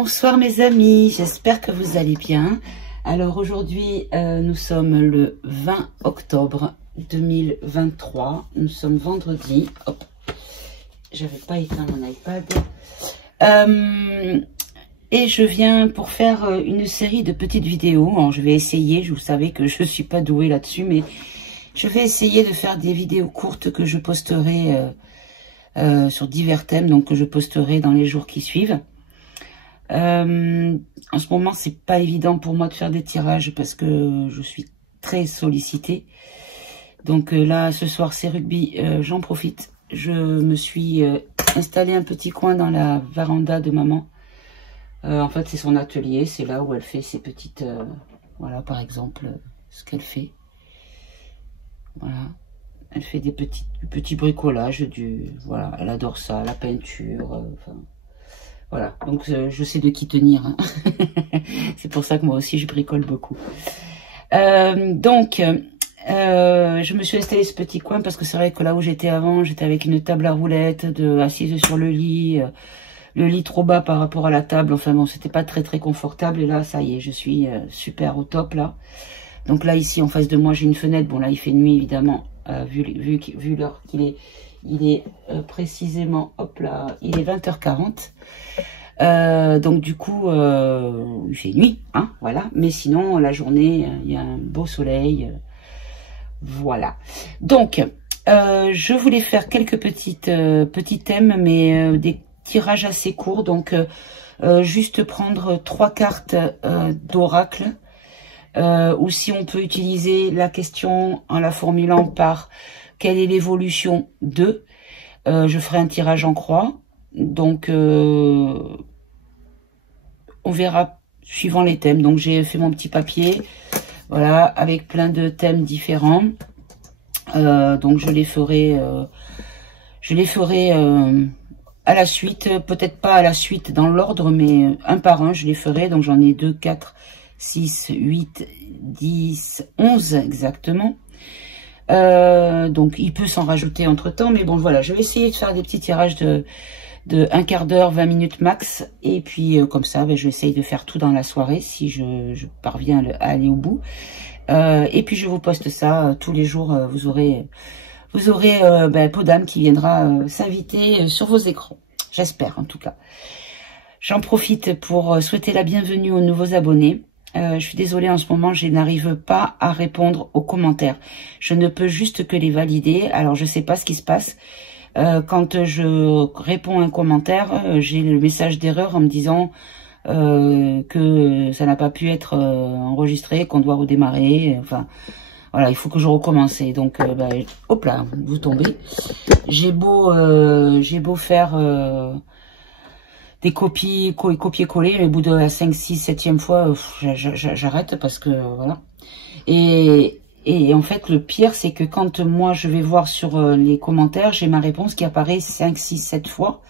Bonsoir mes amis, j'espère que vous allez bien. Alors aujourd'hui, nous sommes le 20 octobre 2023. Nous sommes vendredi. Hop, j'avais pas éteint mon iPad. Et je viens pour faire une série de petites vidéos. Alors, je vais essayer, vous savez que je suis pas douée là-dessus, mais je vais essayer de faire des vidéos courtes que je posterai sur divers thèmes, donc que je posterai dans les jours qui suivent. En ce moment, c'est pas évident pour moi de faire des tirages parce que je suis très sollicitée. Donc là, ce soir, c'est rugby, j'en profite. Je me suis installé un petit coin dans la véranda de maman. En fait, c'est son atelier, c'est là où elle fait ses petites... voilà, par exemple, ce qu'elle fait. Voilà. Elle fait des petits bricolages, voilà, elle adore ça, la peinture, enfin... Voilà, donc je sais de qui tenir. Hein. C'est pour ça que moi aussi je bricole beaucoup. Je me suis installée ce petit coin parce que c'est vrai que là où j'étais avant, j'étais avec une table à roulettes, assise sur le lit trop bas par rapport à la table. Enfin bon, c'était pas très confortable. Et là, ça y est, je suis super au top là. Donc là, ici en face de moi, j'ai une fenêtre. Bon là, il fait nuit évidemment, vu l'heure qu'il est. Il est précisément, hop là, il est 20h40. Donc du coup, il fait nuit, hein, voilà. Mais sinon, la journée, il y a un beau soleil. Voilà. Donc, je voulais faire quelques petits thèmes, mais des tirages assez courts. Donc, juste prendre 3 cartes d'oracle. Ou si on peut utiliser la question en la formulant par... Quelle est l'évolution de je ferai un tirage en croix. Donc, on verra suivant les thèmes. Donc, j'ai fait mon petit papier. Voilà, avec plein de thèmes différents. Donc, je les ferai à la suite. Peut-être pas à la suite dans l'ordre, mais un par un, je les ferai. Donc, j'en ai 2, 4, 6, 8, 10, 11 exactement. Donc il peut s'en rajouter entre temps, mais bon voilà, je vais essayer de faire des petits tirages de un quart d'heure, 20 minutes max, et puis comme ça, je vais essayer de faire tout dans la soirée si je parviens à aller au bout. Et puis je vous poste ça tous les jours. Vous aurez Podam qui viendra s'inviter sur vos écrans, j'espère en tout cas. J'en profite pour souhaiter la bienvenue aux nouveaux abonnés. Je suis désolée, en ce moment, je n'arrive pas à répondre aux commentaires. Je ne peux juste que les valider. Alors, je ne sais pas ce qui se passe. Quand je réponds à un commentaire, j'ai le message d'erreur en me disant que ça n'a pas pu être enregistré, qu'on doit redémarrer. Enfin, voilà, il faut que je recommence. Et donc, hop là, vous tombez. J'ai beau faire... des copier-coller, mais au bout de la 5, 6, 7e fois, j'arrête parce que, voilà. Et en fait, le pire, c'est que quand moi, je vais voir sur les commentaires, j'ai ma réponse qui apparaît 5, 6, 7 fois.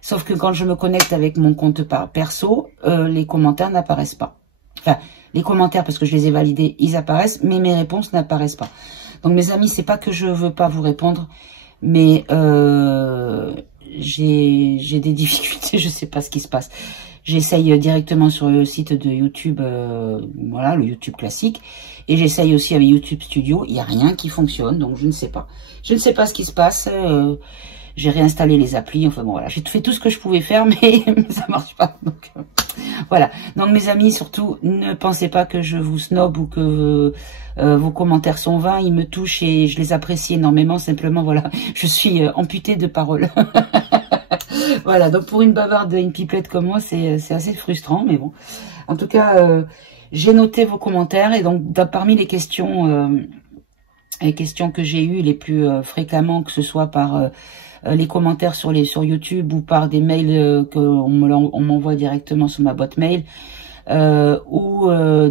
Sauf que quand je me connecte avec mon compte perso, les commentaires n'apparaissent pas. Enfin, les commentaires, parce que je les ai validés, ils apparaissent, mais mes réponses n'apparaissent pas. Donc, mes amis, c'est pas que je veux pas vous répondre, mais... j'ai des difficultés, je sais pas ce qui se passe. J'essaye directement sur le site de YouTube, voilà, le YouTube classique, et j'essaye aussi avec YouTube Studio, il n'y a rien qui fonctionne, donc je ne sais pas. Je ne sais pas ce qui se passe, j'ai réinstallé les applis, enfin bon voilà, j'ai fait tout ce que je pouvais faire, mais ça marche pas, donc voilà. Donc mes amis, surtout, ne pensez pas que je vous snob ou que... vos commentaires sont vains, ils me touchent et je les apprécie énormément. Simplement, voilà, je suis amputée de paroles. Voilà, donc pour une bavarde, une pipelette comme moi, c'est assez frustrant, mais bon. En tout cas, j'ai noté vos commentaires et donc parmi les questions que j'ai eues les plus fréquemment, que ce soit par les commentaires sur YouTube ou par des mails qu'on m'envoie directement sur ma boîte mail, ou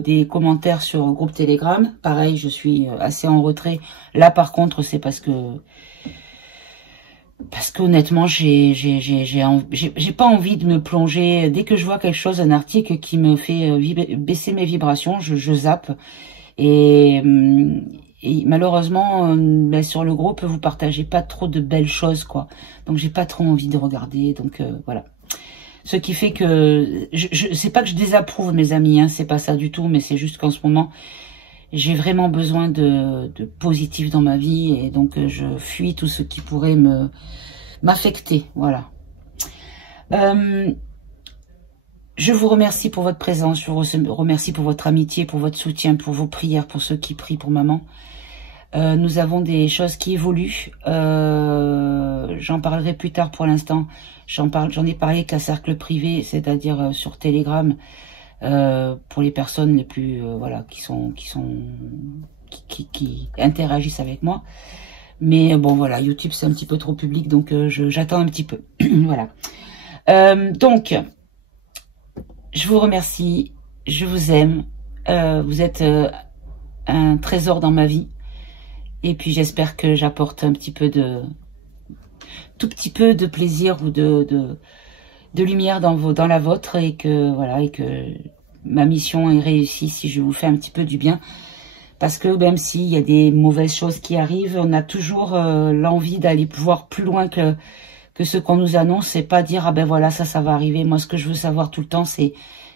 des commentaires sur un groupe Telegram. Pareil, je suis assez en retrait. Là, par contre, c'est parce que honnêtement, j'ai pas envie de me plonger. Dès que je vois quelque chose, un article qui me fait baisser mes vibrations, je zappe. Et malheureusement, sur le groupe, vous partagez pas trop de belles choses, quoi. Donc, j'ai pas trop envie de regarder. Donc, voilà. Ce qui fait que, c'est pas que je désapprouve mes amis, hein, c'est pas ça du tout, mais c'est juste qu'en ce moment, j'ai vraiment besoin de positif dans ma vie, et donc je fuis tout ce qui pourrait m'affecter, voilà. Je vous remercie pour votre présence, je vous remercie pour votre amitié, pour votre soutien, pour vos prières, pour ceux qui prient pour maman. Nous avons des choses qui évoluent, j'en parlerai plus tard. Pour l'instant, j'en ai parlé qu'à cercle privé, c'est-à-dire sur Telegram, pour les personnes les plus voilà, qui interagissent avec moi. Mais bon, voilà, YouTube c'est un petit peu trop public, donc j'attends un petit peu. Voilà. Donc, je vous remercie, je vous aime, vous êtes un trésor dans ma vie. Et puis j'espère que j'apporte un petit peu tout petit peu de plaisir ou de lumière dans la vôtre, et que voilà, et que ma mission est réussie si je vous fais un petit peu du bien. Parce que même s'il y a des mauvaises choses qui arrivent, on a toujours l'envie d'aller voir plus loin que ce qu'on nous annonce. C'est pas dire ah ben voilà, ça va arriver. Moi, ce que je veux savoir tout le temps, c'est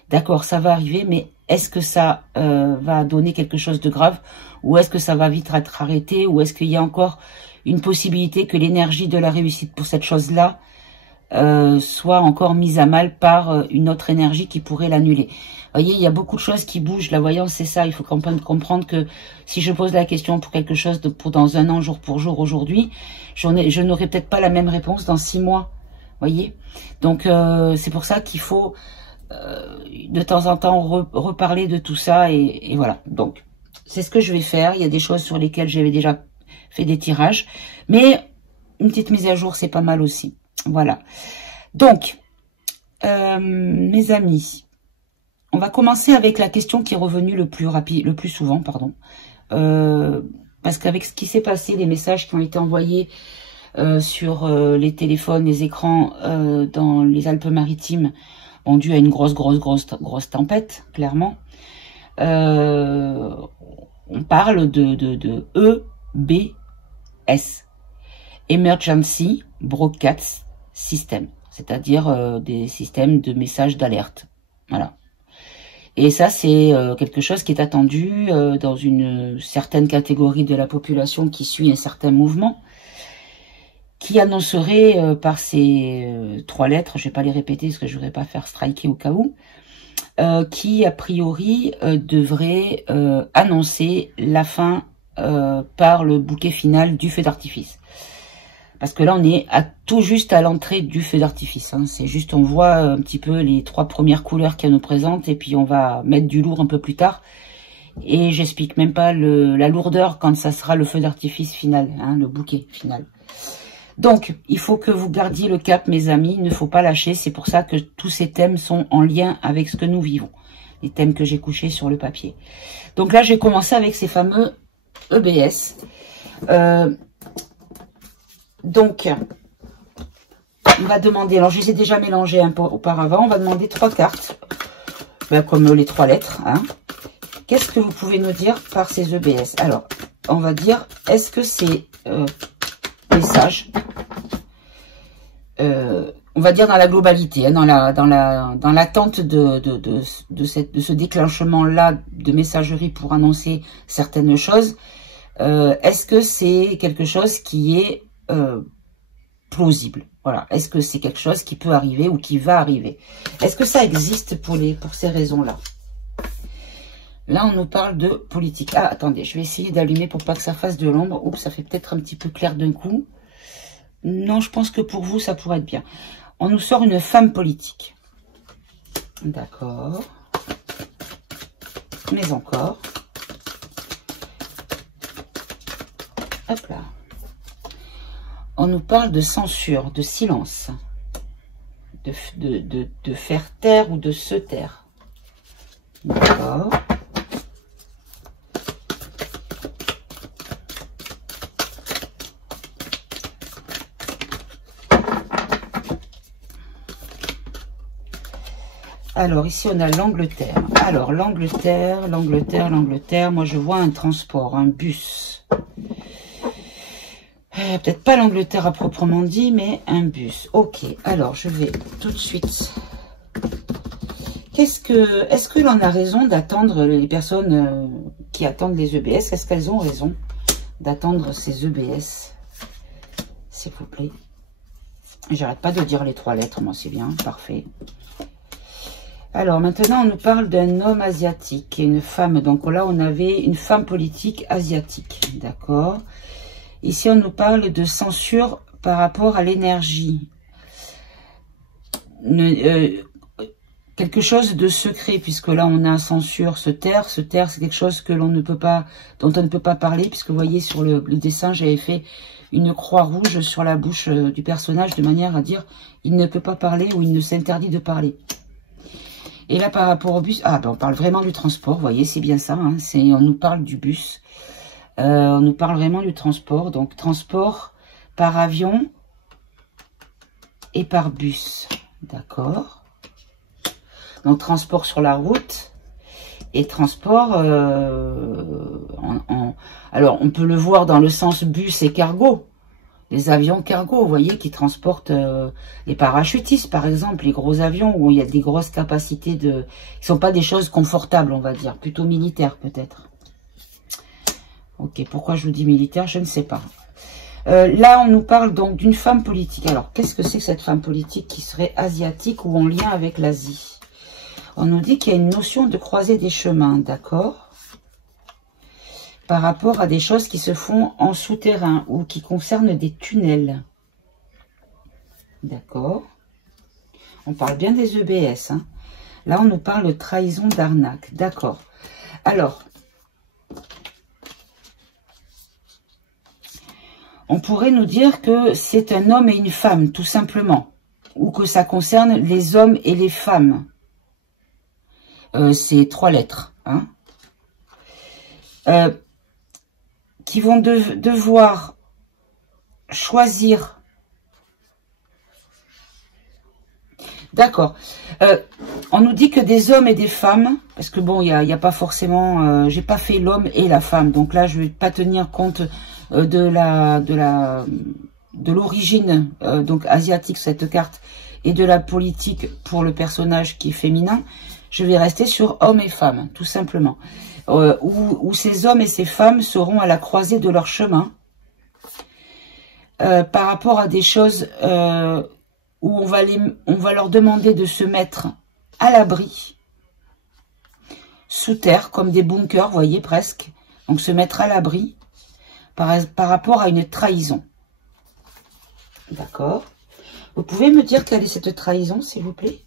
d'accord, ça va arriver, mais est-ce que ça va donner quelque chose de grave, ou est-ce que ça va vite être arrêté, ou est-ce qu'il y a encore une possibilité que l'énergie de la réussite pour cette chose-là soit encore mise à mal par une autre énergie qui pourrait l'annuler. Vous voyez, il y a beaucoup de choses qui bougent. La voyance, c'est ça. Il faut comprendre que si je pose la question pour quelque chose pour dans un an, jour pour jour, aujourd'hui, je n'aurai peut-être pas la même réponse dans 6 mois. Vous voyez, donc c'est pour ça qu'il faut de temps en temps reparler de tout ça, et voilà. Donc c'est ce que je vais faire. Il y a des choses sur lesquelles j'avais déjà fait des tirages, mais une petite mise à jour, c'est pas mal aussi. Voilà. Donc mes amis, on va commencer avec la question qui est revenue le plus souvent, pardon, parce qu'avec ce qui s'est passé, les messages qui ont été envoyés sur les téléphones, les écrans dans les Alpes-Maritimes, ont dû à une grosse tempête, clairement. On parle de EBS, Emergency Broadcast System, c'est-à-dire des systèmes de messages d'alerte. Voilà. Et ça, c'est quelque chose qui est attendu dans une certaine catégorie de la population qui suit un certain mouvement, qui annoncerait par ces 3 lettres, je vais pas les répéter parce que je voudrais pas faire striker au cas où, qui a priori devrait annoncer la fin par le bouquet final du feu d'artifice. Parce que là, on est tout juste à l'entrée du feu d'artifice. Hein. C'est juste, on voit un petit peu les 3 premières couleurs qu'elle nous présente, et puis on va mettre du lourd un peu plus tard. Et j'explique même pas la lourdeur quand ça sera le feu d'artifice final, hein, le bouquet final. Donc, il faut que vous gardiez le cap, mes amis. Il ne faut pas lâcher. C'est pour ça que tous ces thèmes sont en lien avec ce que nous vivons. Les thèmes que j'ai couchés sur le papier. Donc là, j'ai commencé avec ces fameux EBS. Donc, on va demander, alors je les ai déjà mélangés un peu auparavant, on va demander 3 cartes, comme les 3 lettres. Hein. Qu'est-ce que vous pouvez nous dire par ces EBS? Alors, on va dire, est-ce que ces messages, on va dire dans la globalité, hein, dans l'attente de ce déclenchement-là de messagerie pour annoncer certaines choses, est-ce que c'est quelque chose qui est plausible? Voilà. Est-ce que c'est quelque chose qui peut arriver ou qui va arriver? Est-ce que ça existe pour ces raisons-là? Là, on nous parle de politique. Ah, attendez, je vais essayer d'allumer pour pas que ça fasse de l'ombre. Oups, ça fait peut-être un petit peu clair d'un coup. Non, je pense que pour vous, ça pourrait être bien. On nous sort une femme politique. D'accord. Mais encore. Hop là. On nous parle de censure, de silence, de faire taire ou de se taire. D'accord. Alors, ici, on a l'Angleterre. Alors, l'Angleterre, moi, je vois un transport, un bus. Peut-être pas l'Angleterre à proprement dit, mais un bus. Ok, alors je vais tout de suite Est-ce que l'on a raison d'attendre les personnes qui attendent les EBS? Est-ce qu'elles ont raison d'attendre ces EBS? S'il vous plaît. J'arrête pas de dire les 3 lettres, moi c'est bien, parfait. Alors maintenant on nous parle d'un homme asiatique et une femme. Donc là on avait une femme politique asiatique, d'accord. Ici on nous parle de censure par rapport à l'énergie. Quelque chose de secret, puisque là on a censure, se taire c'est quelque chose que l'on ne peut pas, dont on ne peut pas parler, puisque vous voyez sur le dessin j'avais fait une croix rouge sur la bouche du personnage de manière à dire il ne peut pas parler ou il ne s'interdit de parler. Et là par rapport au bus, ben, on parle vraiment du transport, vous voyez c'est bien ça, hein, on nous parle du bus, on nous parle vraiment du transport, donc transport par avion et par bus, d'accord. Donc transport sur la route et transport alors on peut le voir dans le sens bus et cargo, les avions cargo, vous voyez, qui transportent les parachutistes par exemple, les gros avions où il y a des grosses capacités qui sont pas des choses confortables, on va dire, plutôt militaires peut-être. Ok, pourquoi je vous dis militaire, je ne sais pas. Là on nous parle donc d'une femme politique. Alors qu'est-ce que c'est que cette femme politique qui serait asiatique ou en lien avec l'Asie? On nous dit qu'il y a une notion de croisée des chemins, d'accord? Par rapport à des choses qui se font en souterrain ou qui concernent des tunnels. D'accord? On parle bien des EBS. Hein. Là, on nous parle de trahison, d'arnaque. D'accord. Alors, on pourrait nous dire que c'est un homme et une femme, tout simplement. Ou que ça concerne les hommes et les femmes. C'est 3 lettres, hein, qui vont devoir choisir. D'accord. On nous dit que des hommes et des femmes, parce que bon, il y a pas forcément, j'ai pas fait l'homme et la femme, donc là je vais pas tenir compte de l'origine donc asiatique cette carte et de la politique pour le personnage qui est féminin. Je vais rester sur hommes et femmes, tout simplement. Où ces hommes et ces femmes seront à la croisée de leur chemin. Par rapport à des choses où on va leur demander de se mettre à l'abri. Sous terre, comme des bunkers, vous voyez, presque. Donc se mettre à l'abri par rapport à une trahison. D'accord. Vous pouvez me dire quelle est cette trahison, s'il vous plaît?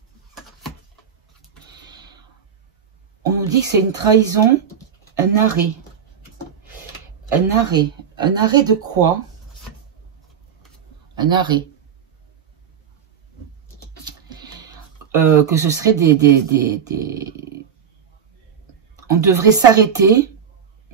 On nous dit que c'est une trahison, un arrêt. Un arrêt. Un arrêt de quoi? Un arrêt. Que ce serait on devrait s'arrêter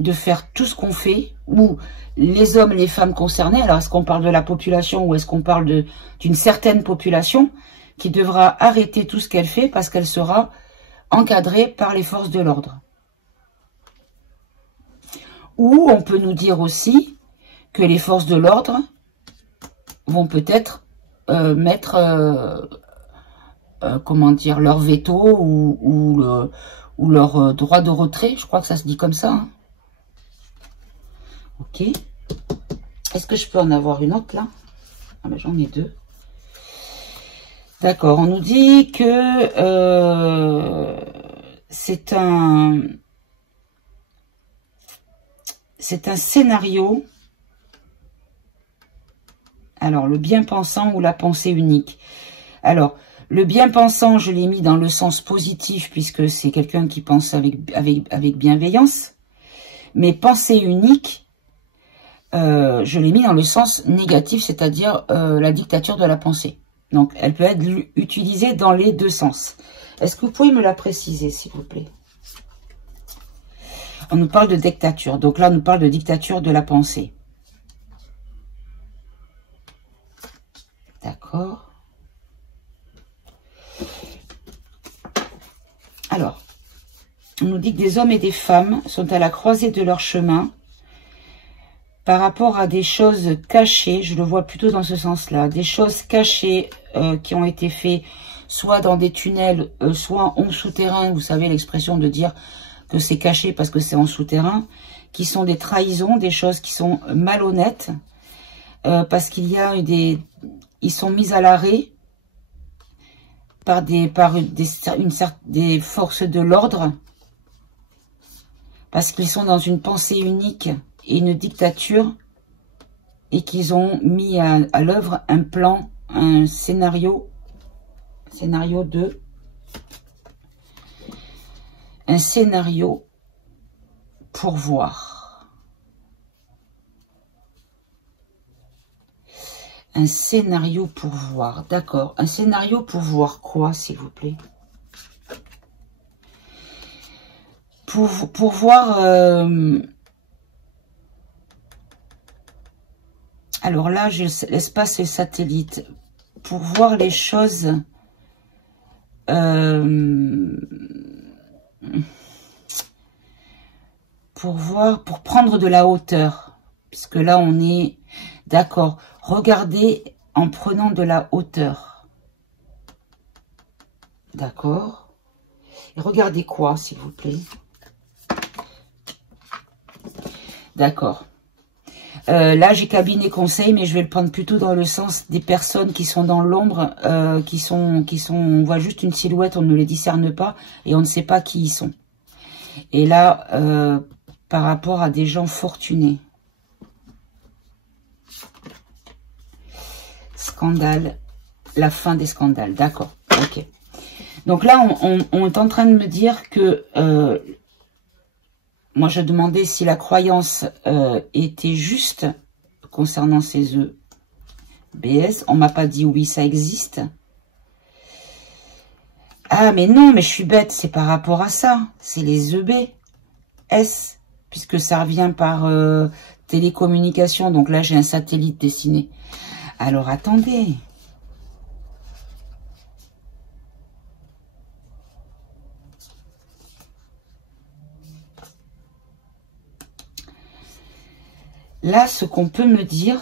de faire tout ce qu'on fait, ou les hommes et les femmes concernés. Alors, est-ce qu'on parle de la population ou est-ce qu'on parle d'une certaine population qui devra arrêter tout ce qu'elle fait parce qu'elle sera encadré par les forces de l'ordre. Ou on peut nous dire aussi que les forces de l'ordre vont peut-être mettre, comment dire, leur veto ou leur droit de retrait. Je crois que ça se dit comme ça. Hein. Ok. Est-ce que je peux en avoir une autre là? Ah ben j'en ai 2. D'accord, on nous dit que c'est un scénario. Alors, le bien-pensant ou la pensée unique. Alors, le bien-pensant, je l'ai mis dans le sens positif, puisque c'est quelqu'un qui pense avec bienveillance. Mais pensée unique, je l'ai mis dans le sens négatif, c'est-à-dire la dictature de la pensée. Donc, elle peut être utilisée dans les 2 sens. Est-ce que vous pouvez me la préciser, s'il vous plaît? On nous parle de dictature. Donc là, on nous parle de dictature de la pensée. D'accord. Alors, on nous dit que des hommes et des femmes sont à la croisée de leur chemin par rapport à des choses cachées, je le vois plutôt dans ce sens-là, des choses cachées qui ont été faites soit dans des tunnels, soit en souterrain, vous savez l'expression de dire que c'est caché parce que c'est en souterrain, qui sont des trahisons, des choses qui sont malhonnêtes, parce qu'il y a ils sont mis à l'arrêt par des forces de l'ordre, parce qu'ils sont dans une pensée unique et une dictature, et qu'ils ont mis à l'œuvre un plan, un scénario pour voir. Un scénario pour voir, d'accord. Un scénario pour voir quoi, s'il vous plaît? Pour voir... alors là, j'ai l'espace et le satellite. Pour voir les choses... pour prendre de la hauteur. Puisque là, on est... D'accord. Regardez en prenant de la hauteur. D'accord. Et regardez quoi, s'il vous plaît? D'accord. Là, j'ai cabinet conseil, mais je vais le prendre plutôt dans le sens des personnes qui sont dans l'ombre, on voit juste une silhouette, on ne les discerne pas et on ne sait pas qui ils sont. Et là, par rapport à des gens fortunés. Scandale, la fin des scandales, d'accord, ok. Donc là, on est en train de me dire que... moi, je demandais si la croyance était juste concernant ces EBS. On m'a pas dit oui, ça existe. Ah, mais non, mais je suis bête. C'est par rapport à ça. C'est les EBS, puisque ça revient par télécommunication. Donc là, j'ai un satellite dessiné. Alors, attendez. Là, ce qu'on peut me dire,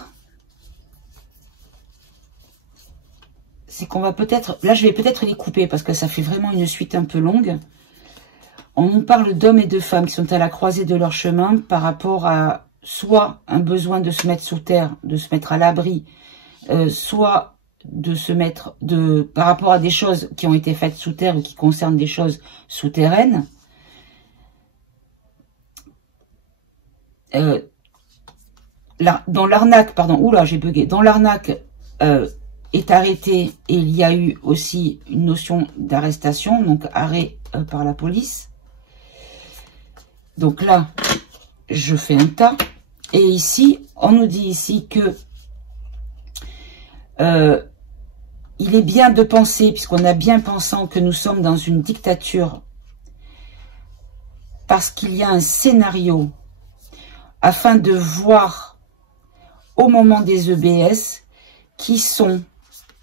c'est qu'on va peut-être... Là, je vais peut-être les couper parce que ça fait vraiment une suite un peu longue. On nous parle d'hommes et de femmes qui sont à la croisée de leur chemin par rapport à soit un besoin de se mettre sous terre, de se mettre à l'abri, soit de se mettre par rapport à des choses qui ont été faites sous terre ou qui concernent des choses souterraines. Dans l'arnaque, pardon, oula, j'ai bugué. Dans l'arnaque est arrêté et il y a eu aussi une notion d'arrestation, donc arrêt par la police. Donc là, je fais un tas. Et ici, on nous dit ici que il est bien de penser, puisqu'on a bien pensant que nous sommes dans une dictature, parce qu'il y a un scénario afin de voir au moment des EBS qui sont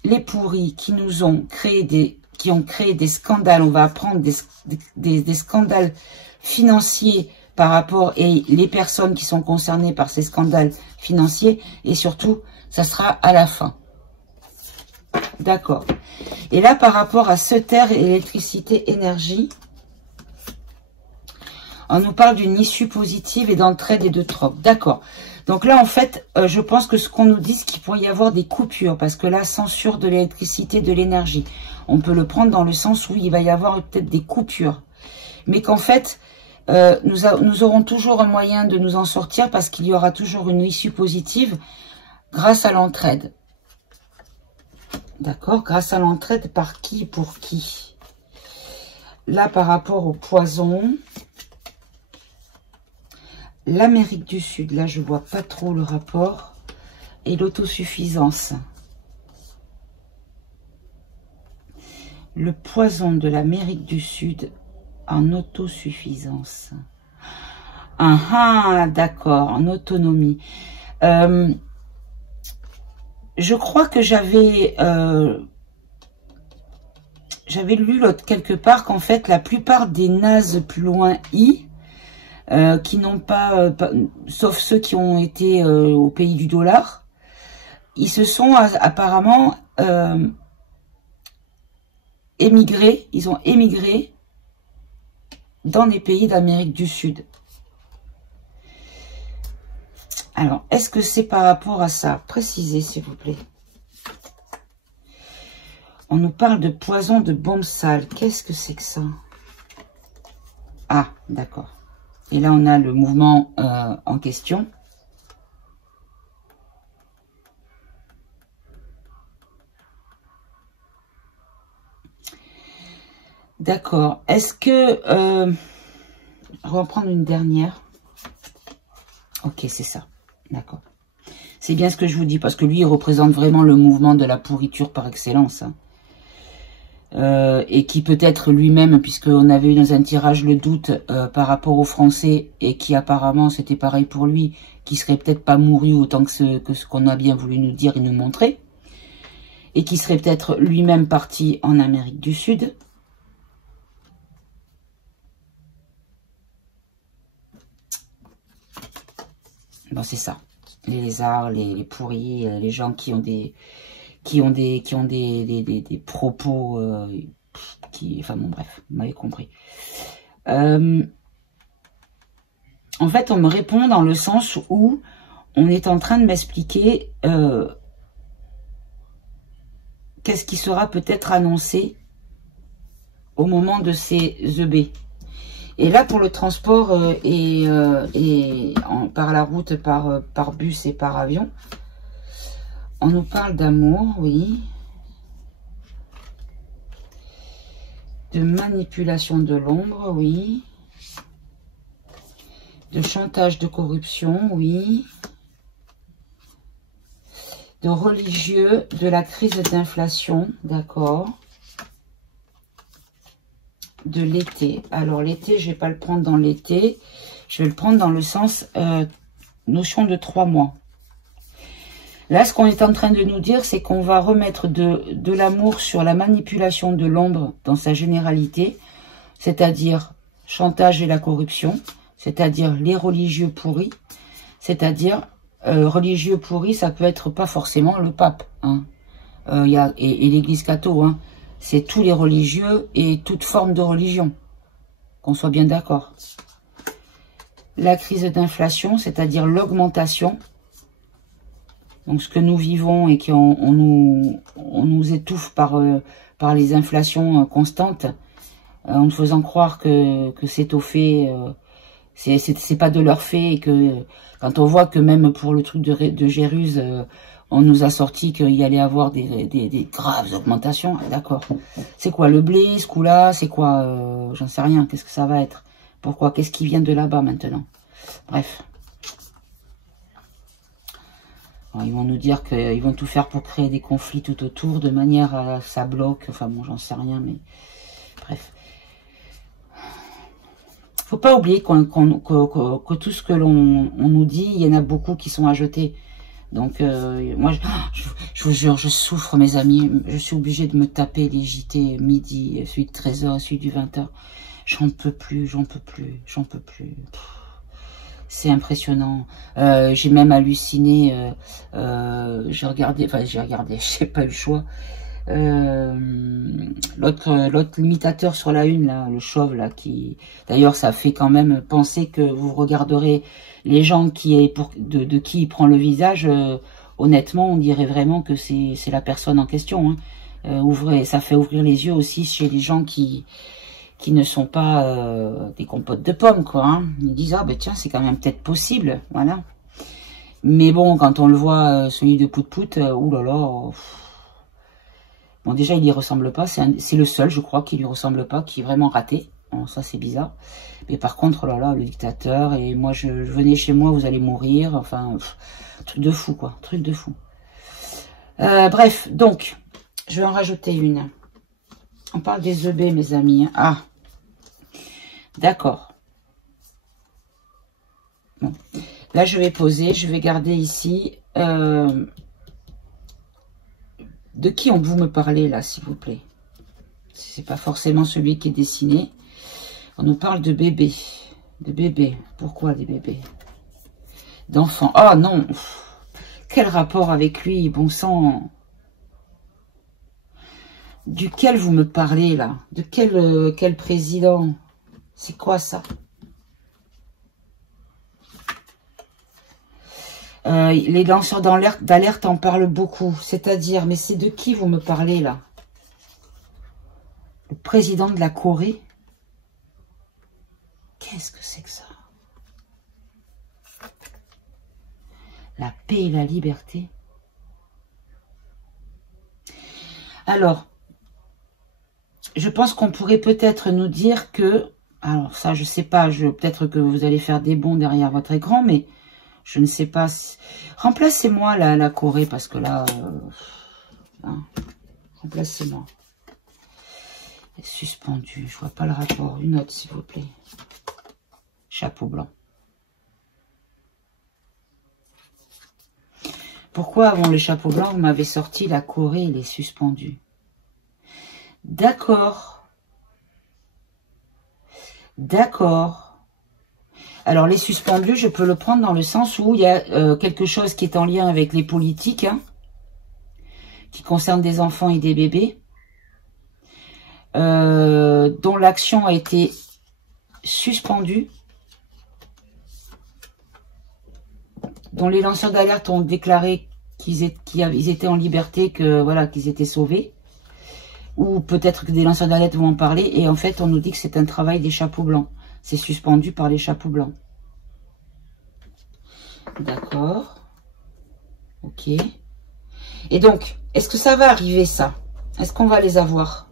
les pourris qui nous ont créé qui ont créé des scandales. On va apprendre des scandales financiers par rapport et les personnes qui sont concernées par ces scandales financiers, et surtout ça sera à la fin. D'accord. Et là, par rapport à ce terre, électricité, énergie, on nous parle d'une issue positive et d'entraide et de troc. D'accord. Donc là, en fait, je pense que ce qu'on nous dit, c'est qu'il pourrait y avoir des coupures, parce que là, censure de l'électricité, de l'énergie, on peut le prendre dans le sens où il va y avoir peut-être des coupures. Mais qu'en fait, nous aurons toujours un moyen de nous en sortir, parce qu'il y aura toujours une issue positive grâce à l'entraide. D'accord, grâce à l'entraide, par qui, pour qui? Là, par rapport au poison, l'Amérique du Sud, là, je vois pas trop le rapport, et l'autosuffisance. Le poison de l'Amérique du Sud en autosuffisance. Ah, d'accord, en autonomie. Je crois que j'avais lu quelque part qu'en fait, la plupart des nazes plus loin qui n'ont pas, sauf ceux qui ont été au pays du dollar, ils se sont apparemment émigré, ils ont émigré dans les pays d'Amérique du Sud. Alors, est-ce que c'est par rapport à ça? Précisez, s'il vous plaît. On nous parle de poison, de bombe sale. Qu'est-ce que c'est que ça? Ah, d'accord. Et là, on a le mouvement en question. D'accord. Est-ce que... on va en prendre une dernière. Ok, c'est ça. D'accord. C'est bien ce que je vous dis, parce que lui, il représente vraiment le mouvement de la pourriture par excellence. Hein. Et qui peut être lui-même, puisqu'on avait eu dans un tirage le doute par rapport aux Français, et qui apparemment, c'était pareil pour lui, qui serait peut-être pas mouru autant que ce qu'on a bien voulu nous dire et nous montrer, et qui serait peut-être lui-même parti en Amérique du Sud. Bon, c'est ça. Les lézards, les pourris, les gens qui ont des propos enfin bon, bref, vous m'avez compris. En fait, on me répond dans le sens où on est en train de m'expliquer qu'est-ce qui sera peut-être annoncé au moment de ces EB. Et là, pour le transport par la route, par bus et par avion, on nous parle d'amour, oui. De manipulation de l'ombre, oui. De chantage de corruption, oui. De religieux, de la crise d'inflation, d'accord. De l'été. Alors l'été, je vais pas le prendre dans l'été, je vais le prendre dans le sens notion de 3 mois. Là, ce qu'on est en train de nous dire, c'est qu'on va remettre de l'amour sur la manipulation de l'ombre dans sa généralité, c'est-à-dire chantage et la corruption, c'est-à-dire les religieux pourris, c'est-à-dire religieux pourris, ça peut être pas forcément le pape, hein. Et l'église catho, hein. C'est tous les religieux et toute forme de religion. Qu'on soit bien d'accord. La crise d'inflation, c'est-à-dire l'augmentation. Donc ce que nous vivons et qu'on nous étouffe par les inflations constantes, en nous faisant croire que c'est au fait, c'est pas de leur fait, et que quand on voit que même pour le truc de Géruse, on nous a sorti qu'il y allait avoir des graves augmentations. D'accord. C'est quoi le blé, ce coup-là? C'est quoi j'en sais rien. Qu'est-ce que ça va être? Pourquoi? Qu'est-ce qui vient de là-bas maintenant? Bref. Alors, ils vont nous dire qu'ils vont tout faire pour créer des conflits tout autour, de manière à ça bloque. Enfin bon, j'en sais rien, mais bref. Faut pas oublier que tout ce que l'on nous dit, il y en a beaucoup qui sont à jeter. Donc, moi, je vous jure, je souffre, mes amis. Je suis obligée de me taper les JT midi, celui de 13h, celui du 20h. J'en peux plus, j'en peux plus, j'en peux plus. C'est impressionnant. J'ai même halluciné. J'ai regardé, j'ai pas eu le choix. L'autre imitateur sur la une, là, le chauve, là, qui... D'ailleurs, ça fait quand même penser que vous regarderez les gens de qui il prend le visage. Honnêtement, on dirait vraiment que c'est la personne en question. Hein. Ça fait ouvrir les yeux aussi chez les gens qui ne sont pas des compotes de pommes, quoi. Hein. Ils disent, ah ben tiens, c'est quand même peut-être possible, voilà. Mais bon, quand on le voit, celui de Pout-Pout, oulala... Bon, déjà, il y ressemble pas. C'est le seul, je crois, qui lui ressemble pas, qui est vraiment raté. Bon, ça, c'est bizarre. Mais par contre, oh là là, le dictateur, et moi, je venais chez moi, vous allez mourir. Enfin, truc de fou, quoi. Truc de fou. Bref, donc, je vais en rajouter une. On parle des EB, mes amis. Ah, d'accord. Bon. Là, je vais poser, je vais garder ici... De qui vous me parlez là, s'il vous plaît? C'est pas forcément celui qui est dessiné. On nous parle de bébés. De bébés. Pourquoi des bébés? D'enfants. Oh non! Quel rapport avec lui, bon sang! Duquel vous me parlez, là? De quel président? C'est quoi, ça? Les lanceurs d'alerte en parlent beaucoup. C'est-à-dire, mais c'est de qui vous me parlez, là? Le président de la Corée? Qu'est-ce que c'est que ça? La paix et la liberté. Alors, je pense qu'on pourrait peut-être nous dire que... Alors ça, je sais pas, peut-être que vous allez faire des bonds derrière votre écran, mais je ne sais pas. Remplacez-moi la Corée, parce que là... hein, remplacez-moi. Suspendu, je vois pas le rapport. Une note, s'il vous plaît. Chapeau blanc. Pourquoi, avant le chapeau blanc, vous m'avez sorti la Corée et les suspendus? D'accord. D'accord. Alors, les suspendus, je peux le prendre dans le sens où il y a quelque chose qui est en lien avec les politiques, hein, qui concerne des enfants et des bébés, dont l'action a été suspendue, dont les lanceurs d'alerte ont déclaré qu'ils étaient en liberté, que voilà, qu'ils étaient sauvés. Ou peut-être que des lanceurs d'alerte vont en parler, et en fait, on nous dit que c'est un travail des chapeaux blancs. C'est suspendu par les chapeaux blancs. D'accord. Ok. Et donc, est-ce que ça va arriver, ça? Est-ce qu'on va les avoir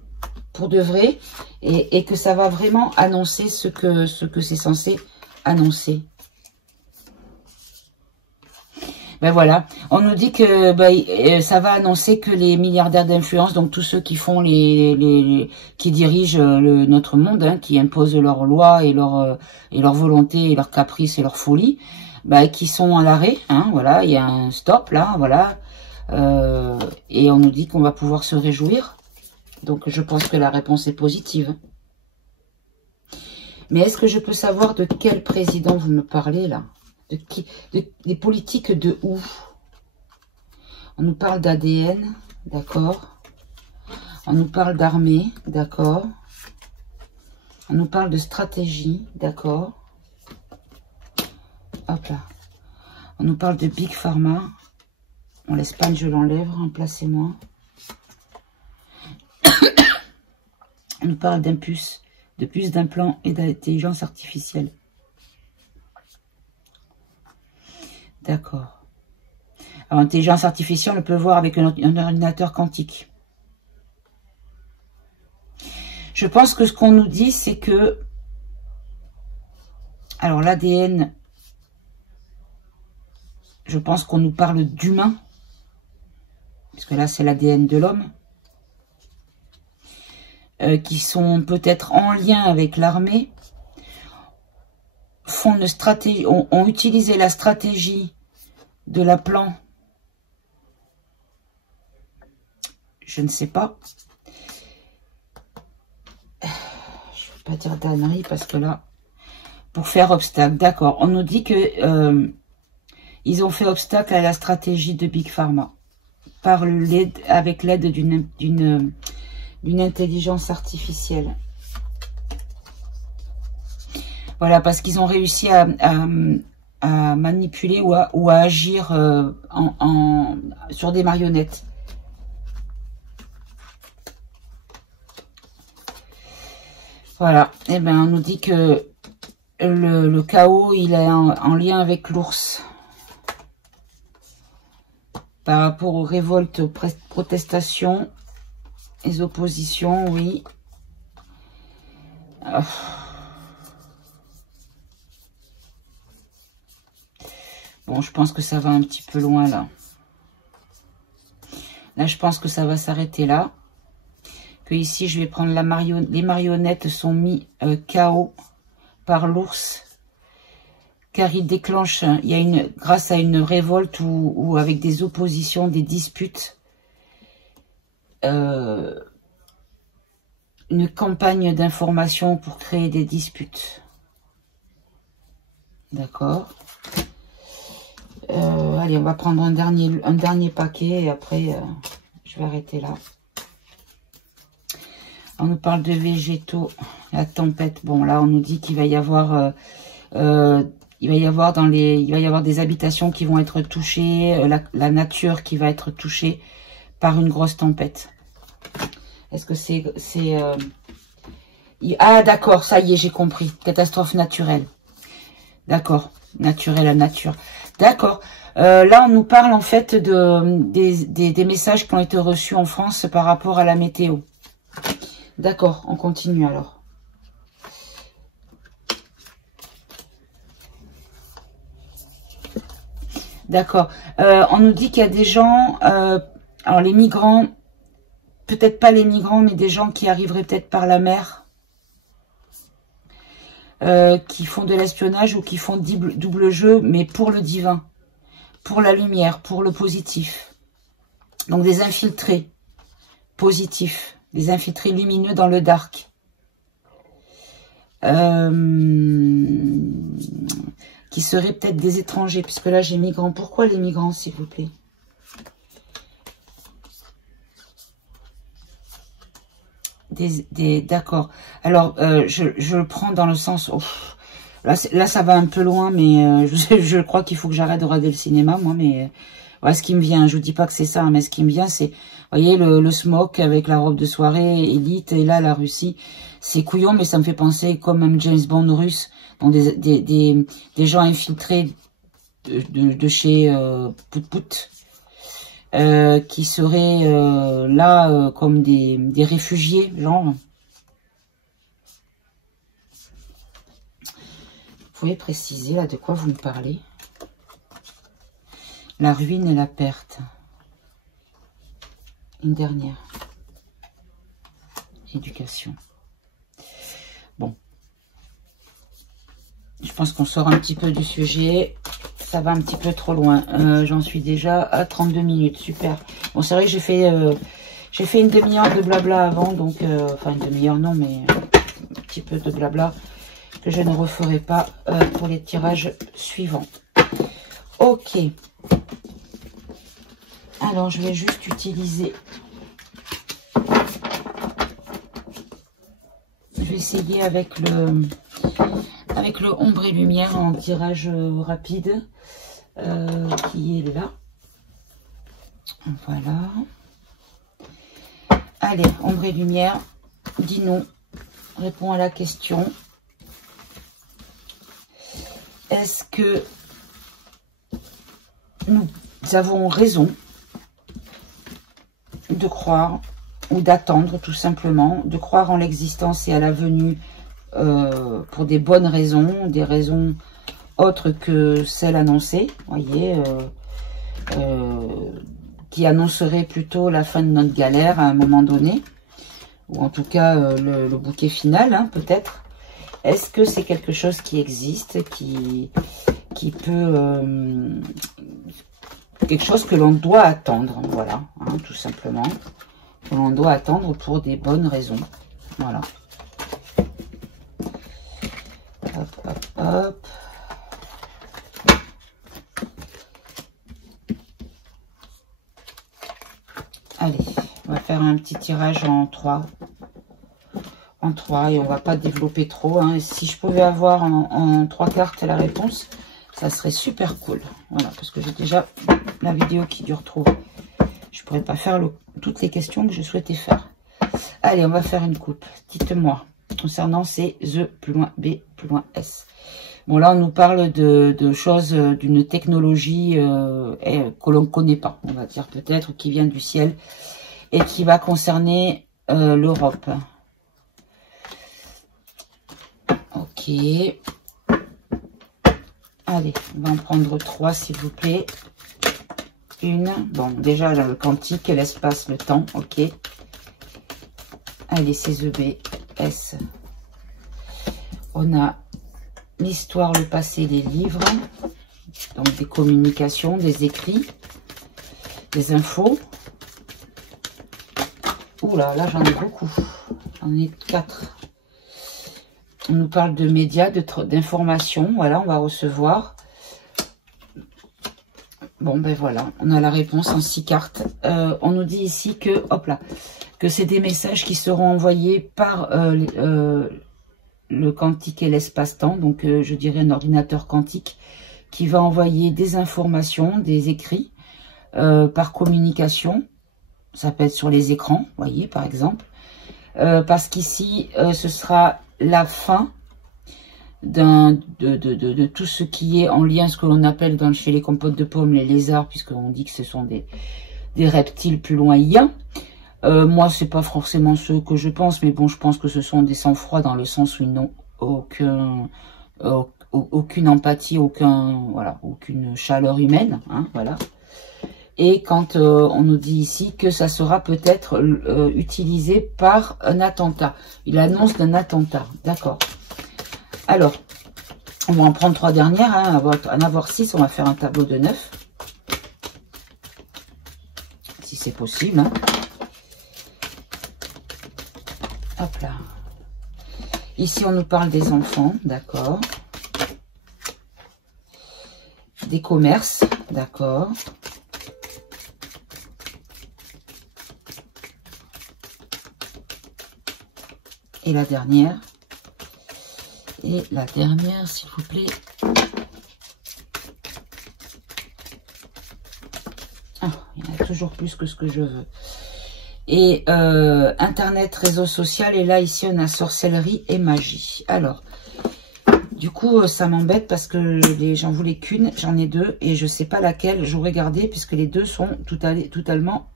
pour de vrai, et que ça va vraiment annoncer ce que c'est censé annoncer? Ben voilà, on nous dit que ça va annoncer que les milliardaires d'influence, donc tous ceux qui font qui dirigent notre monde, hein, qui imposent leurs lois et leur volonté et leurs caprices et leurs folies, qui sont à l'arrêt, hein, voilà, il y a un stop là, voilà, et on nous dit qu'on va pouvoir se réjouir. Donc je pense que la réponse est positive. Mais est-ce que je peux savoir de quel président vous me parlez là? Des politiques de où? On nous parle d'ADN, d'accord. On nous parle d'armée, d'accord. On nous parle de stratégie, d'accord. Hop là. On nous parle de Big Pharma. On laisse pas, je l'enlève, remplacez-moi. On nous parle de puces d'implants et d'intelligence artificielle. D'accord. Alors, l'intelligence artificielle, on peut voir avec un ordinateur quantique. Je pense que ce qu'on nous dit, c'est que... Alors, l'ADN, je pense qu'on nous parle d'humain. Parce que là, c'est l'ADN de l'homme. Qui sont peut-être en lien avec l'armée. Font une stratégie, ont utilisé la stratégie de l'appelant, je ne sais pas. Je ne veux pas dire d'ânerie parce que là, pour faire obstacle, d'accord. On nous dit que ils ont fait obstacle à la stratégie de Big Pharma avec l'aide d'une intelligence artificielle. Voilà, parce qu'ils ont réussi à manipuler ou à agir sur des marionnettes. Voilà, et bien on nous dit que le chaos, il est en lien avec l'ours. Par rapport aux révoltes, aux protestations, les oppositions, oui. Bon, je pense que ça va un petit peu loin, là. Là, je pense que ça va s'arrêter là. Que ici, je vais prendre les marionnettes sont mis KO par l'ours. Car il déclenche, grâce à une révolte ou avec des oppositions, des disputes, une campagne d'information pour créer des disputes. D'accord. Allez, on va prendre un dernier paquet et après, je vais arrêter là. On nous parle de végétaux, la tempête. Bon, là, on nous dit qu'il va y avoir, il va y avoir des habitations qui vont être touchées, la nature qui va être touchée par une grosse tempête. Est-ce que c'est ah, d'accord, ça y est, j'ai compris. Catastrophe naturelle. D'accord, naturelle, la nature. D'accord. Là, on nous parle en fait des messages qui ont été reçus en France par rapport à la météo. D'accord, on continue alors. D'accord. On nous dit qu'il y a des gens, alors les migrants, peut-être pas les migrants, mais des gens qui arriveraient peut-être par la mer, qui font de l'espionnage ou qui font double jeu, mais pour le divin, pour la lumière, pour le positif. Donc des infiltrés positifs. Des infiltrés lumineux dans le dark. Qui seraient peut-être des étrangers, puisque là j'ai migrants. Pourquoi les migrants, s'il vous plaît? D'accord. Alors, je le prends dans le sens... Oh, là, ça va un peu loin, mais je crois qu'il faut que j'arrête de regarder le cinéma, moi, mais... Voilà ce qui me vient, je vous dis pas que c'est ça, mais ce qui me vient, c'est, vous voyez, le smoke avec la robe de soirée, élite, et là, la Russie, c'est couillon, mais ça me fait penser comme un James Bond russe, donc des gens infiltrés de chez Pout-Pout, qui seraient là comme des réfugiés, genre. Vous pouvez préciser, là, de quoi vous me parlez? La ruine et la perte. Une dernière. Éducation. Bon. Je pense qu'on sort un petit peu du sujet. Ça va un petit peu trop loin. J'en suis déjà à 32 minutes. Super. Bon, c'est vrai que j'ai fait une demi-heure de blabla avant. Donc, enfin, une demi-heure non, mais un petit peu de blabla que je ne referai pas pour les tirages suivants. Ok. Alors, je vais juste utiliser... Je vais essayer avec le ombre et lumière en tirage rapide qui est là. Voilà. Allez, ombre et lumière, dis-nous, réponds à la question. Est-ce que nous avons raison de croire ou d'attendre tout simplement, de croire en l'existence et à la venue pour des bonnes raisons, des raisons autres que celles annoncées, voyez, qui annoncerait plutôt la fin de notre galère à un moment donné, ou en tout cas le bouquet final, hein, peut-être. Est-ce que c'est quelque chose qui existe, qui peut... quelque chose que l'on doit attendre, voilà, hein, tout simplement. Que l'on doit attendre pour des bonnes raisons. Voilà. Hop, hop, hop. Allez, on va faire un petit tirage en 3. En 3 et on va pas développer trop. Hein. Si je pouvais avoir en 3 cartes la réponse, ça serait super cool. Voilà, parce que j'ai déjà la vidéo qui dure trop. Je pourrais pas faire toutes les questions que je souhaitais faire. Allez, on va faire une coupe. Dites-moi, concernant ces E plus loin B plus loin S. Bon, là, on nous parle de choses, d'une technologie que l'on ne connaît pas, on va dire peut-être, qui vient du ciel et qui va concerner l'Europe. Ok. Allez, on va en prendre 3, s'il vous plaît. Une. Bon, déjà, le quantique, l'espace, le temps. Ok. Allez, c'est EB, S. On a l'histoire, le passé, les livres. Donc, des communications, des écrits, des infos. Oula, là, j'en ai beaucoup. J'en ai 4. On nous parle de médias, d'informations. Voilà, on va recevoir. Bon, ben voilà, on a la réponse en 6 cartes. On nous dit ici que, hop là, que c'est des messages qui seront envoyés par le quantique et l'espace-temps, donc je dirais un ordinateur quantique qui va envoyer des informations, des écrits par communication. Ça peut être sur les écrans, vous voyez, par exemple. Parce qu'ici, ce sera la fin de tout ce qui est en lien, ce que l'on appelle chez les compotes de pommes, les lézards, puisqu'on dit que ce sont des reptiles plus lointains. Moi, c'est pas forcément ce que je pense, mais bon, je pense que ce sont des sang-froids dans le sens où ils n'ont aucune empathie, aucune chaleur humaine, hein, voilà. Et quand on nous dit ici que ça sera peut-être utilisé par un attentat. Il annonce d'un attentat, d'accord. Alors, on va en prendre 3 dernières, hein, en avoir 6, on va faire un tableau de 9. Si c'est possible, hein. Hop là. Ici, on nous parle des enfants, d'accord. Des commerces, d'accord. Et la dernière. Et la dernière, s'il vous plaît. Ah, il y en a toujours plus que ce que je veux. Et Internet, réseau social. Et là, ici, on a sorcellerie et magie. Alors, du coup, ça m'embête parce que j'en voulais qu'une. J'en ai 2 et je ne sais pas laquelle j'aurais gardé puisque les 2 sont totalement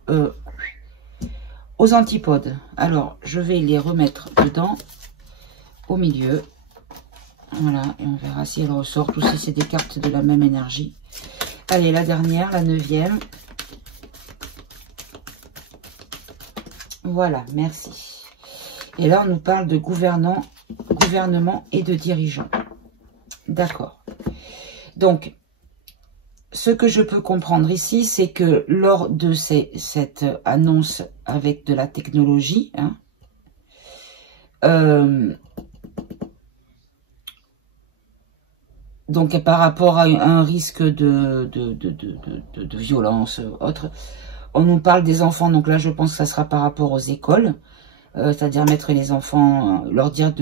aux antipodes. Alors, je vais les remettre dedans, au milieu. Voilà, et on verra si elle ressort. Tout si c'est des cartes de la même énergie. Allez, la dernière, la 9e. Voilà, merci. Et là, on nous parle de gouvernement et de dirigeants. D'accord. Donc, ce que je peux comprendre ici, c'est que lors de cette annonce avec de la technologie, hein, donc par rapport à un risque de violence autre, on nous parle des enfants. Donc là, je pense que ça sera par rapport aux écoles, c'est-à-dire mettre les enfants, leur dire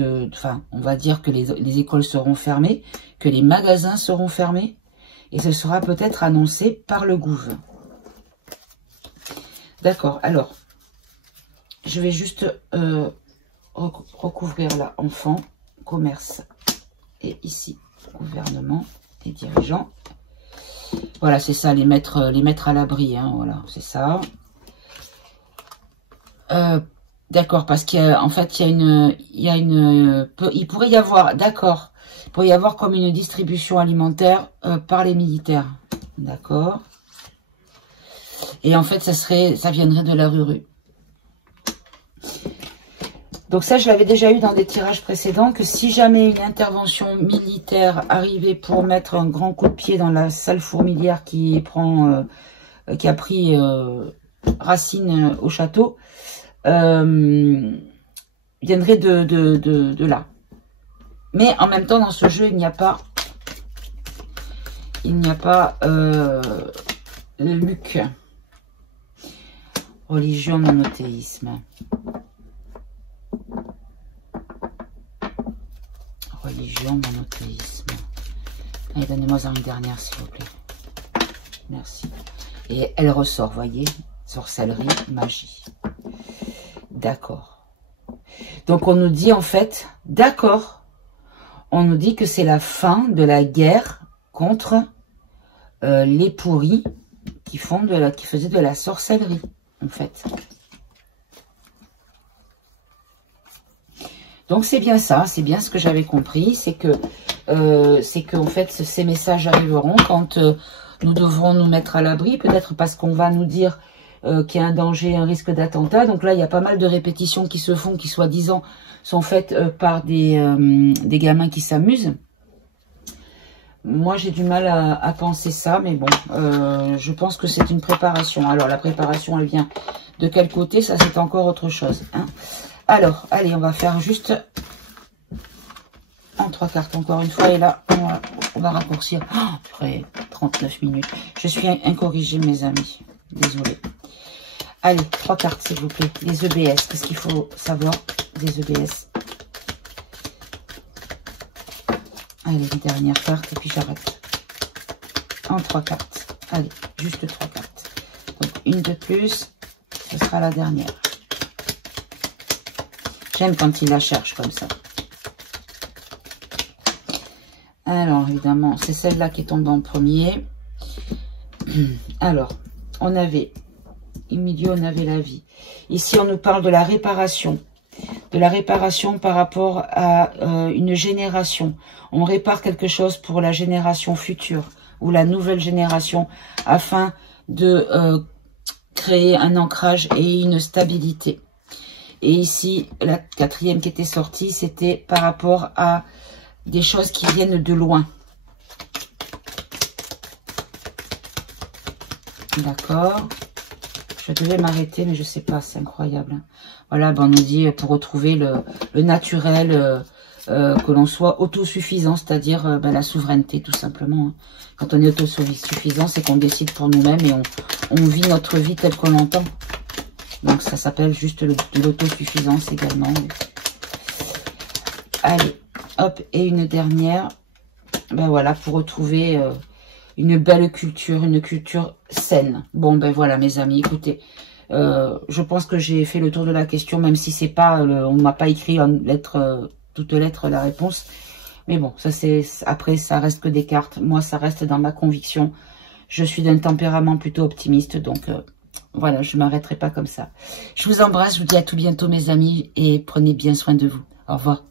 on va dire que les écoles seront fermées, que les magasins seront fermés. Et ce sera peut-être annoncé par le gouv. D'accord, alors, je vais juste recouvrir là, enfants, commerce, et ici, gouvernement et dirigeants. Voilà, c'est ça, les mettre à l'abri, hein, voilà, c'est ça. D'accord, parce qu'en fait, il pourrait y avoir, d'accord, il pourrait y avoir comme une distribution alimentaire par les militaires. D'accord. Et en fait, ça viendrait de la rue. Donc ça, je l'avais déjà eu dans des tirages précédents, que si jamais une intervention militaire arrivait pour mettre un grand coup de pied dans la salle fourmilière qui a pris racine au château, viendrait de là. Mais en même temps, dans ce jeu, il n'y a pas Luc. Religion, monothéisme. Religion, monothéisme. Allez, donnez-moi une dernière, s'il vous plaît. Merci. Et elle ressort, voyez. Sorcellerie, magie. D'accord. Donc, on nous dit, en fait, d'accord. On nous dit que c'est la fin de la guerre contre les pourris qui faisaient de la sorcellerie, en fait. Donc c'est bien ça, c'est bien ce que j'avais compris, c'est que en fait ces messages arriveront quand nous devrons nous mettre à l'abri, peut-être parce qu'on va nous dire qu'il y a un danger, un risque d'attentat. Donc là, il y a pas mal de répétitions qui se font, qui soi-disant sont faites par des gamins qui s'amusent. Moi, j'ai du mal à penser ça, mais bon, je pense que c'est une préparation. Alors, la préparation, elle vient de quel côté? Ça, c'est encore autre chose. Hein. Alors, allez, on va faire juste en 3 cartes encore une fois. Et là, on va raccourcir. Oh, purée, 39 minutes. Je suis incorrigée, mes amis. Désolée. Allez, 3 cartes, s'il vous plaît. Les EBS. Qu'est-ce qu'il faut savoir des EBS? Allez, une dernière carte et puis j'arrête. En 3 cartes. Allez, juste 3 cartes. Donc, une de plus. Ce sera la dernière. J'aime quand il la cherche comme ça. Alors, évidemment, c'est celle-là qui tombe en premier. Alors, on avait... Au milieu, on avait la vie. Ici, on nous parle de la réparation. De la réparation par rapport à une génération. On répare quelque chose pour la génération future ou la nouvelle génération afin de créer un ancrage et une stabilité. Et ici, la 4e qui était sortie, c'était par rapport à des choses qui viennent de loin. D'accord. Je devais m'arrêter, mais je sais pas, c'est incroyable. Voilà, ben on nous dit pour retrouver le naturel, que l'on soit autosuffisant, c'est-à-dire la souveraineté, tout simplement. Quand on est autosuffisant, c'est qu'on décide pour nous-mêmes et on vit notre vie telle qu'on l'entend. Donc ça s'appelle juste de l'autosuffisance également. Allez, hop, et une dernière. Ben voilà, pour retrouver... une belle culture, une culture saine. Bon, ben voilà, mes amis, écoutez, je pense que j'ai fait le tour de la question, même si c'est pas, on ne m'a pas écrit en lettres, toutes lettres la réponse. Mais bon, ça c'est, après, ça reste que des cartes. Moi, ça reste dans ma conviction. Je suis d'un tempérament plutôt optimiste, donc voilà, je ne m'arrêterai pas comme ça. Je vous embrasse, je vous dis à tout bientôt, mes amis, et prenez bien soin de vous. Au revoir.